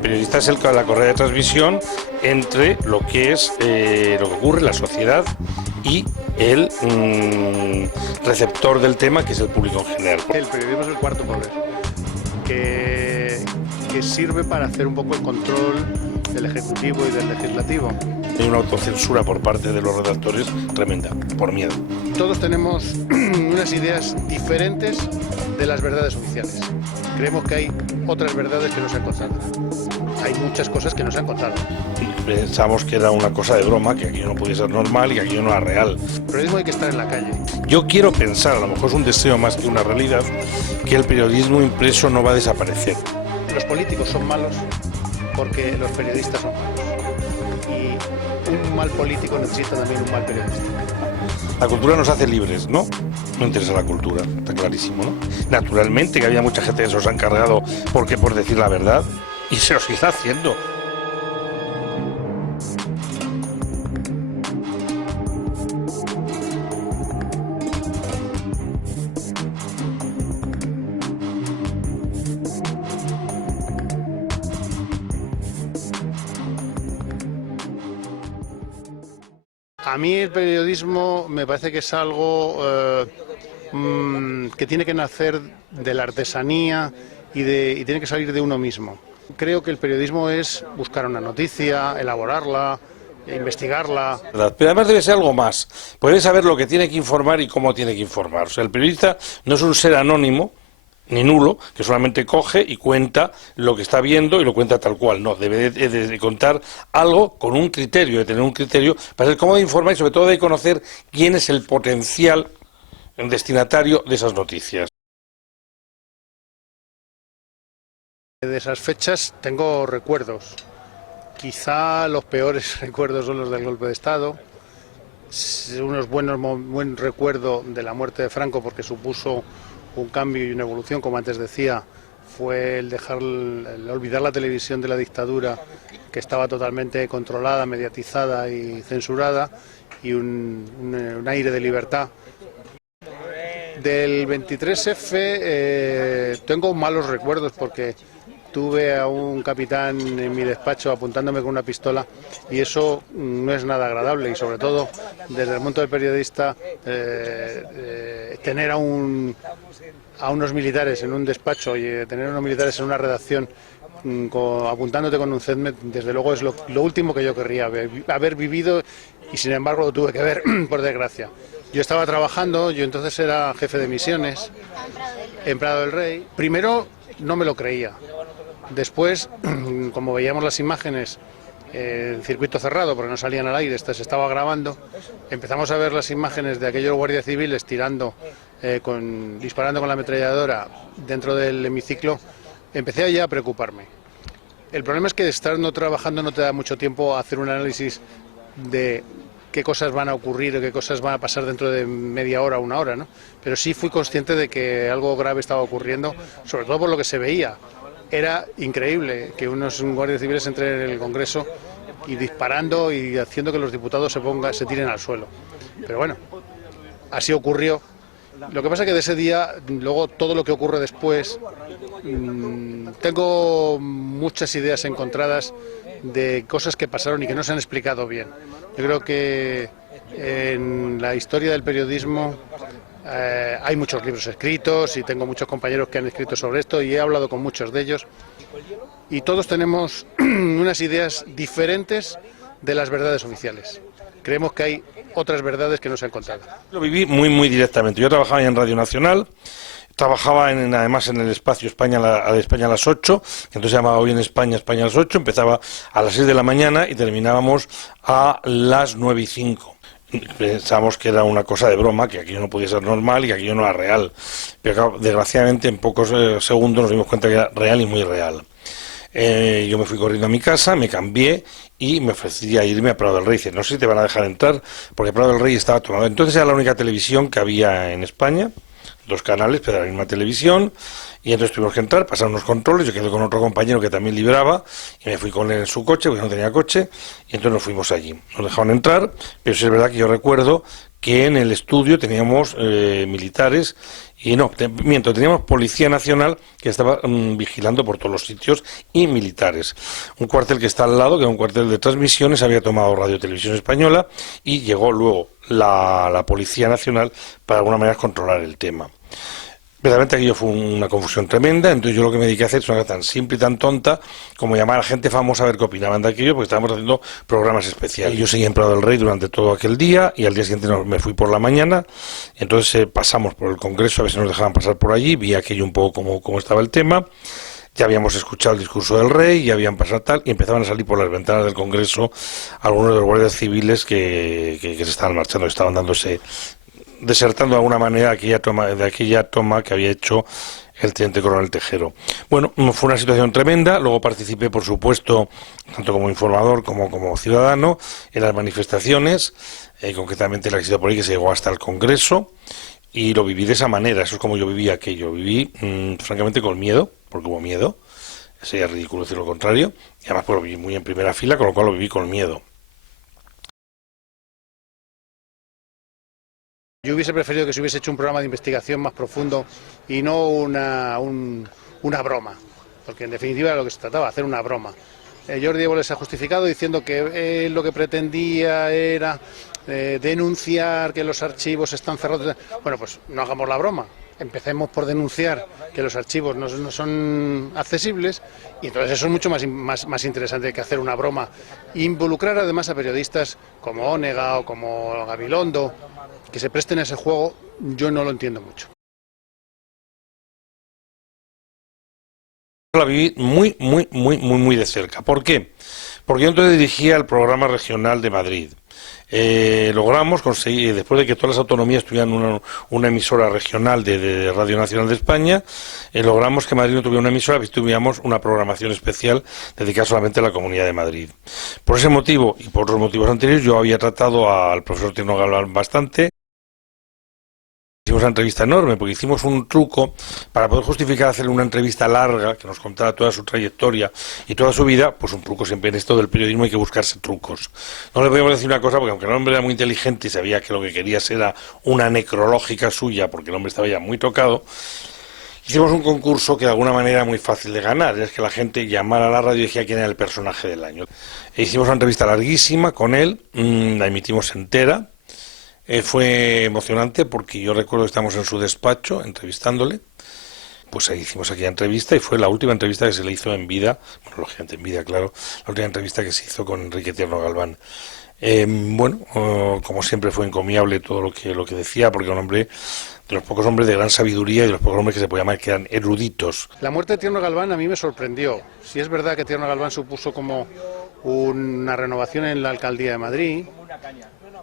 Periodista es la correa de transmisión entre lo que es lo que ocurre en la sociedad y el receptor del tema, que es el público en general. El periodismo es el cuarto poder, que sirve para hacer un poco el control del Ejecutivo y del Legislativo. Hay una autocensura por parte de los redactores tremenda, por miedo. Todos tenemos unas ideas diferentes de las verdades oficiales. Creemos que hay otras verdades que no se han contado. Hay muchas cosas que no se han contado. Pensamos que era una cosa de broma, que aquello no podía ser normal y que aquello no era real. El periodismo hay que estar en la calle. Yo quiero pensar, a lo mejor es un deseo más que una realidad, que el periodismo impreso no va a desaparecer. Los políticos son malos porque los periodistas son malos. Y un mal político necesita también un mal periodista. La cultura nos hace libres, ¿no? No interesa la cultura, está clarísimo, ¿no? Naturalmente que había mucha gente que se los ha encargado por decir la verdad, y se los está haciendo. A mí el periodismo me parece que es algo que tiene que nacer de la artesanía y tiene que salir de uno mismo. Creo que el periodismo es buscar una noticia, elaborarla, investigarla. Pero además debe ser algo más. Puede saber lo que tiene que informar y cómo tiene que informar. O sea, el periodista no es un ser anónimo ni nulo, que solamente coge y cuenta lo que está viendo y lo cuenta tal cual. No, debe de contar algo con un criterio, de tener un criterio para saber cómo de informar y sobre todo de conocer quién es el potencial destinatario de esas noticias. De esas fechas tengo recuerdos. Quizá los peores recuerdos son los del golpe de Estado. Buen recuerdo de la muerte de Franco, porque supuso un cambio y una evolución, como antes decía, fue el olvidar la televisión de la dictadura, que estaba totalmente controlada, mediatizada y censurada, y un aire de libertad. Del 23F tengo malos recuerdos porque tuve a un capitán en mi despacho apuntándome con una pistola y eso no es nada agradable, y sobre todo desde el punto del periodista tener a unos militares en un despacho y tener a unos militares en una redacción apuntándote con un CEDMET, desde luego es lo último que yo querría haber vivido, y sin embargo lo tuve que ver por desgracia. Yo estaba trabajando, yo entonces era jefe de misiones en Prado del Rey. Primero no me lo creía. Después, como veíamos las imágenes en circuito cerrado, porque no salían al aire, se estaba grabando, empezamos a ver las imágenes de aquellos guardias civiles disparando con la ametralladora dentro del hemiciclo. Empecé ya a preocuparme. El problema es que estando trabajando no te da mucho tiempo a hacer un análisis de qué cosas van a ocurrir o qué cosas van a pasar dentro de media hora o una hora, ¿no? Pero sí fui consciente de que algo grave estaba ocurriendo, sobre todo por lo que se veía. Era increíble que unos guardias civiles entren en el Congreso y disparando y haciendo que los diputados se tiren al suelo. Pero bueno, así ocurrió. Lo que pasa es que de ese día, luego todo lo que ocurre después, tengo muchas ideas encontradas de cosas que pasaron y que no se han explicado bien. Yo creo que en la historia del periodismo hay muchos libros escritos y tengo muchos compañeros que han escrito sobre esto y he hablado con muchos de ellos, y todos tenemos unas ideas diferentes de las verdades oficiales. Creemos que hay otras verdades que no se han contado. Lo viví muy directamente. Yo trabajaba en Radio Nacional, trabajaba además en el espacio España a las 8, que entonces se llamaba Hoy en España, España a las 8, empezaba a las 6 de la mañana y terminábamos a las 9:05. Pensamos que era una cosa de broma, que aquello no podía ser normal y que aquello no era real. Pero claro, desgraciadamente en pocos segundos nos dimos cuenta que era real y muy real. Yo me fui corriendo a mi casa, me cambié y me ofrecí a irme a Prado del Rey. Dice, no sé si te van a dejar entrar, porque Prado del Rey estaba tomado. Entonces era la única televisión que había en España, 2 canales, pero era la misma televisión, y entonces tuvimos que entrar, pasar unos controles, yo quedé con otro compañero que también libraba, y me fui con él en su coche, porque no tenía coche, y entonces nos fuimos allí. Nos dejaron entrar, pero sí es verdad que yo recuerdo que en el estudio teníamos militares, y no, miento, teníamos Policía Nacional que estaba vigilando por todos los sitios, y militares. Un cuartel que está al lado, que era un cuartel de transmisiones, había tomado Radio Televisión Española, y llegó luego la Policía Nacional para de alguna manera controlar el tema. Verdaderamente aquello fue una confusión tremenda, entonces yo lo que me dediqué a hacer es una cosa tan simple y tan tonta como llamar a gente famosa a ver qué opinaban de aquello, porque estábamos haciendo programas especiales. Y yo seguí en Prado del Rey durante todo aquel día, y al día siguiente me fui por la mañana, entonces pasamos por el Congreso a ver si nos dejaban pasar por allí, vi aquello un poco cómo estaba el tema. Ya habíamos escuchado el discurso del rey, ya habían pasado tal, y empezaban a salir por las ventanas del Congreso algunos de los guardias civiles que se estaban marchando, que estaban desertando de alguna manera de aquella toma que había hecho el teniente coronel Tejero. Bueno, fue una situación tremenda. Luego participé, por supuesto, tanto como informador como ciudadano, en las manifestaciones, concretamente la que se hizo por ahí, que se llegó hasta el Congreso, y lo viví de esa manera. Eso es como yo viví aquello. Viví, francamente, con miedo, porque hubo miedo. Sería ridículo decir lo contrario. Y además, pues lo viví muy en primera fila, con lo cual lo viví con miedo. Yo hubiese preferido que se hubiese hecho un programa de investigación más profundo y no una broma, porque en definitiva de lo que se trataba, hacer una broma. Jordi Évole se ha justificado diciendo que él lo que pretendía era denunciar que los archivos están cerrados. Bueno, pues no hagamos la broma. Empecemos por denunciar que los archivos no son accesibles, y entonces eso es mucho más interesante que hacer una broma. Involucrar además a periodistas como Onega o como Gabilondo, que se presten a ese juego, yo no lo entiendo mucho. La viví muy de cerca. ¿Por qué? Porque yo entonces dirigía el programa regional de Madrid. Logramos conseguir, después de que todas las autonomías tuvieran una emisora regional de Radio Nacional de España, logramos que Madrid no tuviera una emisora, y tuviéramos una programación especial dedicada solamente a la Comunidad de Madrid. Por ese motivo y por otros motivos anteriores, yo había tratado al profesor Tierno Galván bastante. Hicimos una entrevista enorme, porque hicimos un truco para poder justificar hacerle una entrevista larga que nos contara toda su trayectoria y toda su vida. Pues un truco, siempre en esto del periodismo hay que buscarse trucos. No le podíamos decir una cosa, porque aunque el hombre era muy inteligente y sabía que lo que quería era una necrológica suya, porque el hombre estaba ya muy tocado, hicimos un concurso que de alguna manera era muy fácil de ganar. Es que la gente llamara a la radio y dijera quién era el personaje del año. Hicimos una entrevista larguísima con él, la emitimos entera. Fue emocionante, porque yo recuerdo que estábamos en su despacho entrevistándole. Pues ahí hicimos aquella entrevista, y fue la última entrevista que se le hizo en vida, bueno, lógicamente en vida, claro, la última entrevista que se hizo con Enrique Tierno Galván. Como siempre fue encomiable todo lo que decía, porque era un hombre de los pocos hombres de gran sabiduría y de los pocos hombres que se puede llamar que eran eruditos. La muerte de Tierno Galván a mí me sorprendió. Si es verdad que Tierno Galván supuso como una renovación en la alcaldía de Madrid,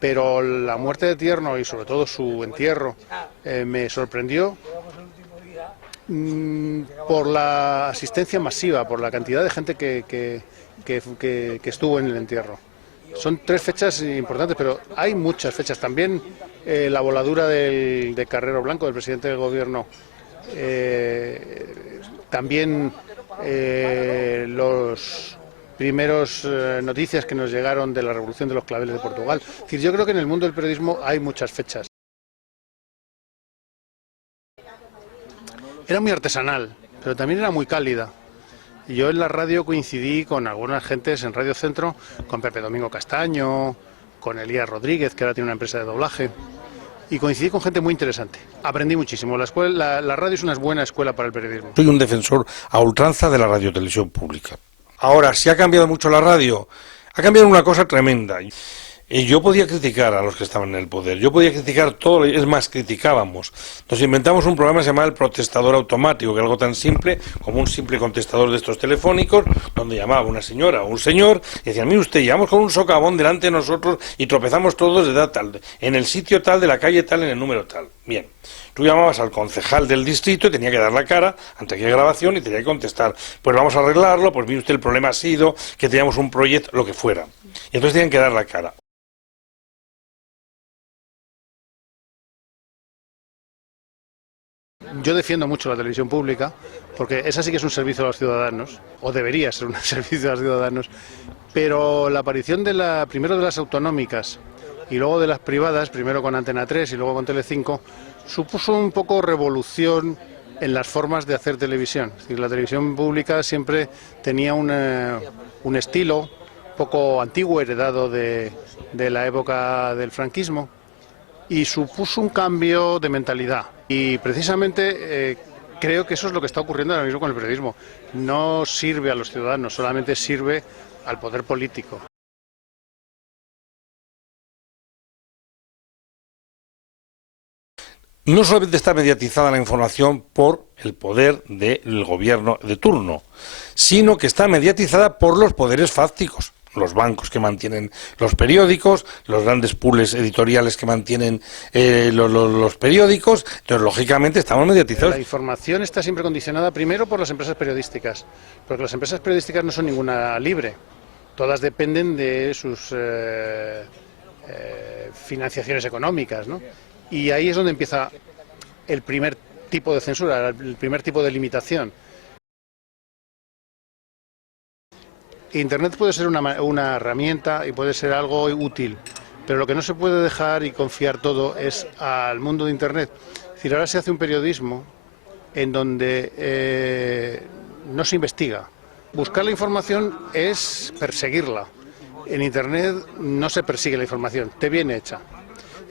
pero la muerte de Tierno y sobre todo su entierro me sorprendió por la asistencia masiva, por la cantidad de gente que estuvo en el entierro. Son 3 fechas importantes, pero hay muchas fechas. También la voladura de Carrero Blanco, del presidente del gobierno, también los primeros noticias que nos llegaron de la Revolución de los Claveles de Portugal. Es decir, yo creo que en el mundo del periodismo hay muchas fechas. Era muy artesanal, pero también era muy cálida. Y yo en la radio coincidí con algunas gentes en Radio Centro, con Pepe Domingo Castaño, con Elías Rodríguez, que ahora tiene una empresa de doblaje, y coincidí con gente muy interesante. Aprendí muchísimo. La radio es una buena escuela para el periodismo. Soy un defensor a ultranza de la radiotelevisión pública. Ahora, si ha cambiado mucho la radio, ha cambiado una cosa tremenda. Y yo podía criticar a los que estaban en el poder, yo podía criticar todo, es más, criticábamos. Nos inventamos un programa que se llamaba el protestador automático, que era algo tan simple como un simple contestador de estos telefónicos, donde llamaba una señora o un señor y decían: mire usted, llevamos con un socavón delante de nosotros y tropezamos todos de edad tal, en el sitio tal, de la calle tal, en el número tal. Bien, tú llamabas al concejal del distrito y tenía que dar la cara ante aquella grabación y tenía que contestar: pues vamos a arreglarlo, pues mire usted, el problema ha sido que teníamos un proyecto, lo que fuera. Y entonces tenían que dar la cara. Yo defiendo mucho la televisión pública, porque esa sí que es un servicio a los ciudadanos, o debería ser un servicio a los ciudadanos, pero la aparición primero de las autonómicas y luego de las privadas, primero con Antena 3 y luego con Telecinco, supuso un poco revolución en las formas de hacer televisión. Es decir, la televisión pública siempre tenía un estilo un poco antiguo, heredado de la época del franquismo, y supuso un cambio de mentalidad. Y precisamente creo que eso es lo que está ocurriendo ahora mismo con el periodismo. No sirve a los ciudadanos, solamente sirve al poder político. No solamente está mediatizada la información por el poder del gobierno de turno, sino que está mediatizada por los poderes fácticos, los bancos que mantienen los periódicos, los grandes pools editoriales que mantienen los periódicos. Entonces, lógicamente, estamos mediatizados. La información está siempre condicionada primero por las empresas periodísticas, porque las empresas periodísticas no son ninguna libre, todas dependen de sus financiaciones económicas, ¿no? Y ahí es donde empieza el primer tipo de censura, el primer tipo de limitación. Internet puede ser una herramienta y puede ser algo útil, pero lo que no se puede dejar y confiar todo es al mundo de Internet. Es decir, ahora se hace un periodismo en donde no se investiga. Buscar la información es perseguirla. En Internet no se persigue la información, te viene hecha.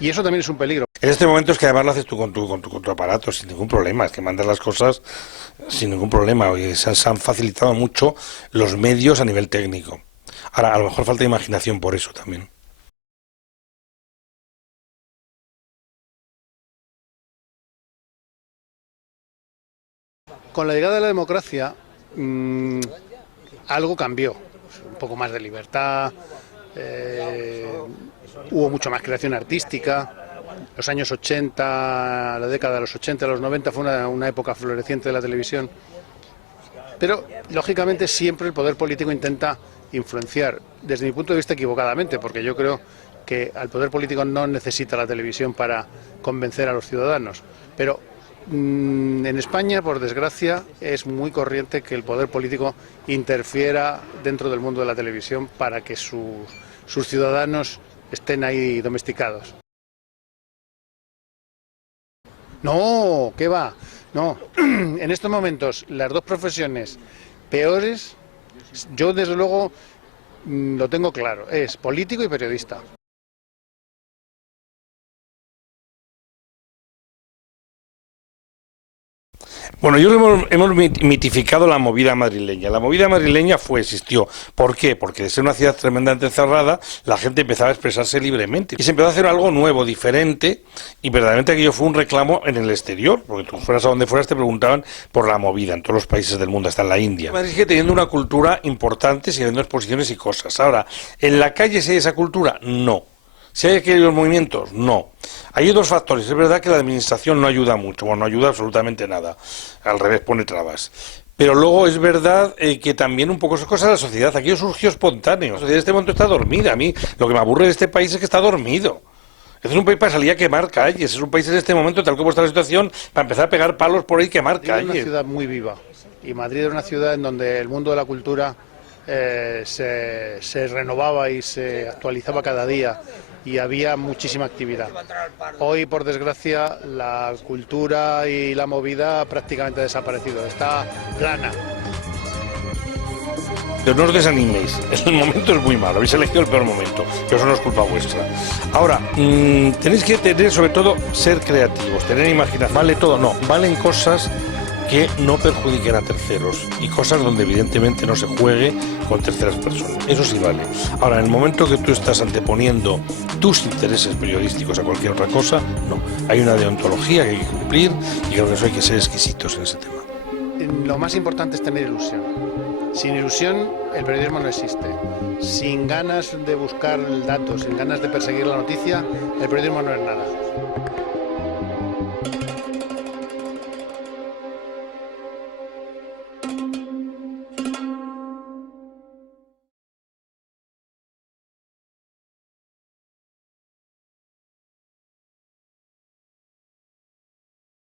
Y eso también es un peligro. En este momento es que además lo haces tú con tu aparato, sin ningún problema, es que mandas las cosas sin ningún problema. Y se han facilitado mucho los medios a nivel técnico. Ahora, a lo mejor falta imaginación por eso también. Con la llegada de la democracia, algo cambió. Un poco más de libertad, hubo mucho más creación artística. Los años 80, la década de los 80, los 90 fue una época floreciente de la televisión. Pero, lógicamente, siempre el poder político intenta influenciar, desde mi punto de vista equivocadamente, porque yo creo que al poder político no necesita la televisión para convencer a los ciudadanos. Pero en España, por desgracia, es muy corriente que el poder político interfiera dentro del mundo de la televisión para que sus ciudadanos estén ahí domesticados. No, ¿qué va? No, en estos momentos las dos profesiones peores, yo desde luego lo tengo claro, es político y periodista. Bueno, hemos mitificado la movida madrileña. La movida madrileña existió. ¿Por qué? Porque de ser una ciudad tremendamente cerrada, la gente empezaba a expresarse libremente. Y se empezó a hacer algo nuevo, diferente, y verdaderamente aquello fue un reclamo en el exterior, porque tú fueras a donde fueras te preguntaban por la movida, en todos los países del mundo, hasta en la India. Madrid sigue teniendo una cultura importante, sigue habiendo exposiciones y cosas. Ahora, ¿en la calle se hay esa cultura? No. ¿Si hay aquellos movimientos? No. Hay dos factores. Es verdad que la administración no ayuda mucho, bueno, no ayuda absolutamente nada. Al revés, pone trabas. Pero luego es verdad que también un poco es cosa de la sociedad. Aquello surgió espontáneo. La sociedad en este momento está dormida. A mí lo que me aburre de este país es que está dormido. Este es un país para salir a quemar calles. Es un país en este momento, tal como está la situación, para empezar a pegar palos por ahí y quemar calles. Madrid es una ciudad muy viva. Y Madrid es una ciudad en donde el mundo de la cultura se renovaba y se actualizaba cada día. Y había muchísima actividad. Hoy, por desgracia, la cultura y la movida prácticamente ha desaparecido, está plana. No os desaniméis, el momento es muy malo, habéis elegido el peor momento, pero eso no es culpa vuestra. Ahora, tenéis que tener, sobre todo, ser creativos, tener imaginación. ¿Vale todo? No, valen cosas que no perjudiquen a terceros y cosas donde evidentemente no se juegue con terceras personas. Eso sí vale. Ahora, en el momento que tú estás anteponiendo tus intereses periodísticos a cualquier otra cosa, no. Hay una deontología que hay que cumplir y creo que eso hay que ser exquisitos en ese tema. Lo más importante es tener ilusión. Sin ilusión el periodismo no existe. Sin ganas de buscar datos, sin ganas de perseguir la noticia, el periodismo no es nada.